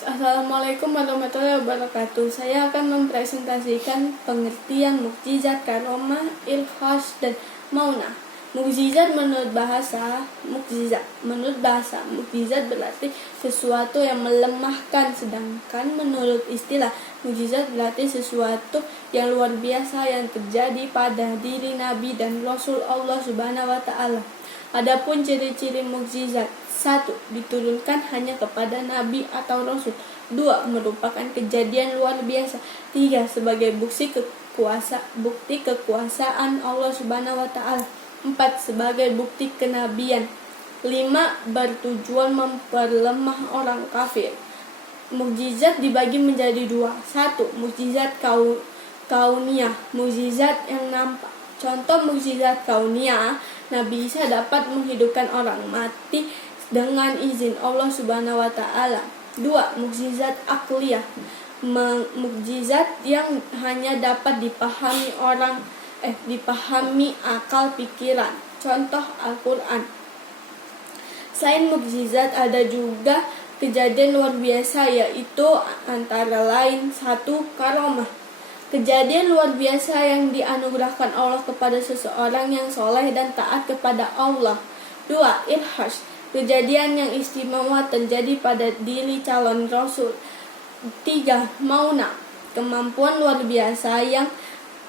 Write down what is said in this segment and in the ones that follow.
Assalamualaikum warahmatullahi wabarakatuh. Saya akan mempresentasikan pengertian mukjizat, karomah, ilhas, dan maunah. Mukjizat menurut bahasa, mukjizat berarti sesuatu yang melemahkan, sedangkan menurut istilah, mukjizat berarti sesuatu yang luar biasa yang terjadi pada diri Nabi dan Rasul Allah Subhanahu wa Ta'ala. Adapun ciri-ciri mukjizat: 1. Diturunkan hanya kepada Nabi atau Rasul. 2. Merupakan kejadian luar biasa. 3. Sebagai bukti kekuasaan Allah Subhanahu wa Ta'ala. 4. Sebagai bukti kenabian. 5. Bertujuan memperlemah orang kafir. Mukjizat dibagi menjadi 2. 1. Mukjizat kauniyah, mukjizat yang nampak. Contoh mukjizat kauniyah: Nabi Isa dapat menghidupkan orang mati dengan izin Allah Subhanahu wa Ta'ala. 2. Mukjizat akliyah, mukjizat yang hanya dapat dipahami akal pikiran. Contoh Al-Quran. Selain mukjizat, ada juga kejadian luar biasa, yaitu antara lain: 1. Karomah, kejadian luar biasa yang dianugerahkan Allah kepada seseorang yang soleh dan taat kepada Allah. 2. Ilhas, kejadian yang istimewa terjadi pada diri calon Rasul. 3. Maunah, kemampuan luar biasa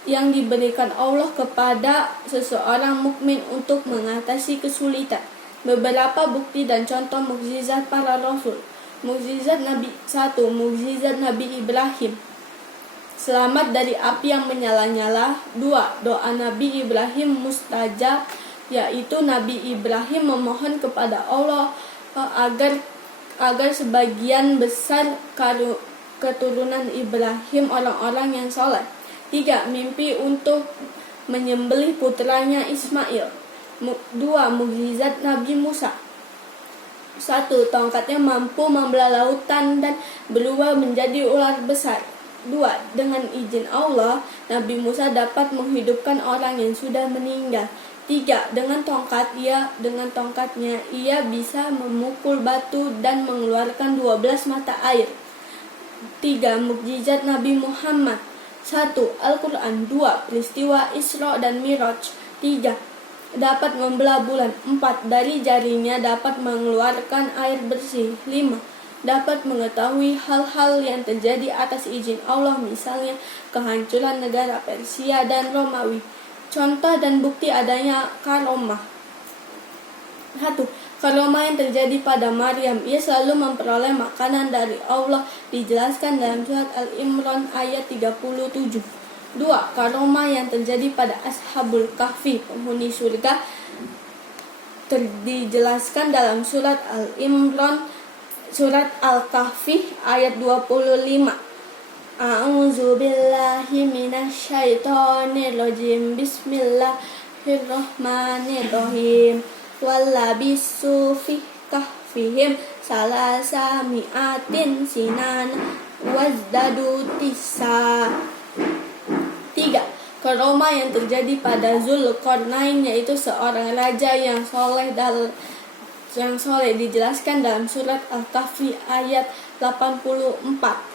yang diberikan Allah kepada seseorang mukmin untuk mengatasi kesulitan. Beberapa bukti dan contoh mukjizat para Rasul. Mukjizat Nabi. 1. Mukjizat Nabi Ibrahim, selamat dari api yang menyala-nyala. 2. Doa Nabi Ibrahim mustajab, yaitu Nabi Ibrahim memohon kepada Allah agar sebagian besar keturunan Ibrahim orang-orang yang soleh. 3. Mimpi untuk menyembelih putranya Ismail. 2. Mukjizat Nabi Musa. 1. Tongkatnya mampu membelah lautan dan berubah menjadi ular besar. 2. Dengan izin Allah, Nabi Musa dapat menghidupkan orang yang sudah meninggal. 3. Dengan tongkatnya ia bisa memukul batu dan mengeluarkan 12 mata air. 3. Mukjizat Nabi Muhammad. 1. Al-Quran. 2. Peristiwa Isra dan Miraj. 3. Dapat membelah bulan. 4. Dari jarinya dapat mengeluarkan air bersih. 5. Dapat mengetahui hal-hal yang terjadi atas izin Allah, misalnya kehancuran negara Persia dan Romawi. Contoh dan bukti adanya karomah. 1. Karomah yang terjadi pada Maryam, ia selalu memperoleh makanan dari Allah, dijelaskan dalam surat Al-Imran ayat 37. 2. Karomah yang terjadi pada Ashabul Kahfi, penghuni surga, dijelaskan dalam surat Al-Imran Surat Al-Kahfi ayat 25. A'udzu billahi minasyaitonir rajim. Bismillahirrahmanirrahim. Wallabisu fi kahfihim salasa mi'atin sinan wazdadu tisa. 3. Karomah yang terjadi pada Zulkarnain, yaitu seorang raja yang soleh dijelaskan dalam surat Al-Kahfi ayat 84.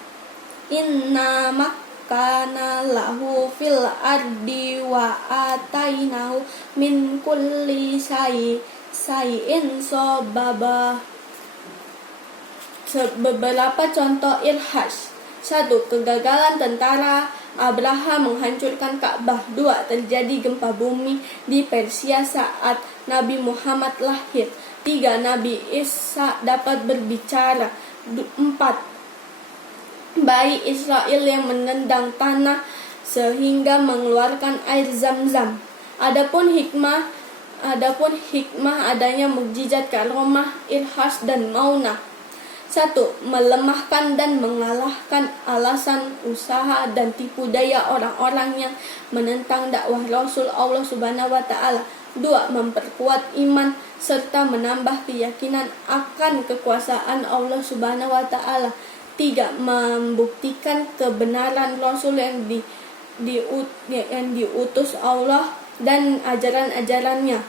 Inna makkana lahu fil ardi wa atainahu min kulli syai'in sababa. Beberapa contoh ilhas. 1. Kegagalan tentara Abraham menghancurkan Ka'bah. 2. Terjadi gempa bumi di Persia saat Nabi Muhammad lahir. 3. Nabi Isa dapat berbicara. 4. Bayi Israel yang menendang tanah sehingga mengeluarkan air Zam-Zam. Adapun hikmah adanya mukjizat, karomah, ilhas, dan maunah. 1. Melemahkan dan mengalahkan alasan, usaha, dan tipu daya orang-orang yang menentang dakwah Rasul Allah Subhanahu wa Ta'ala. 2. Memperkuat iman serta menambah keyakinan akan kekuasaan Allah Subhanahu wa Ta'ala. 3. Membuktikan kebenaran Rasul yang diutus Allah dan ajaran-ajarannya.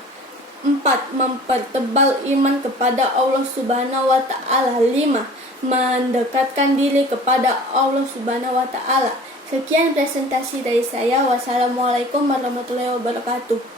4. Mempertebal iman kepada Allah Subhanahu wa Ta'ala. 5. mendekatkan diri kepada Allah Subhanahu wa taala. Sekian presentasi dari saya. Wassalamualaikum warahmatullahi wabarakatuh.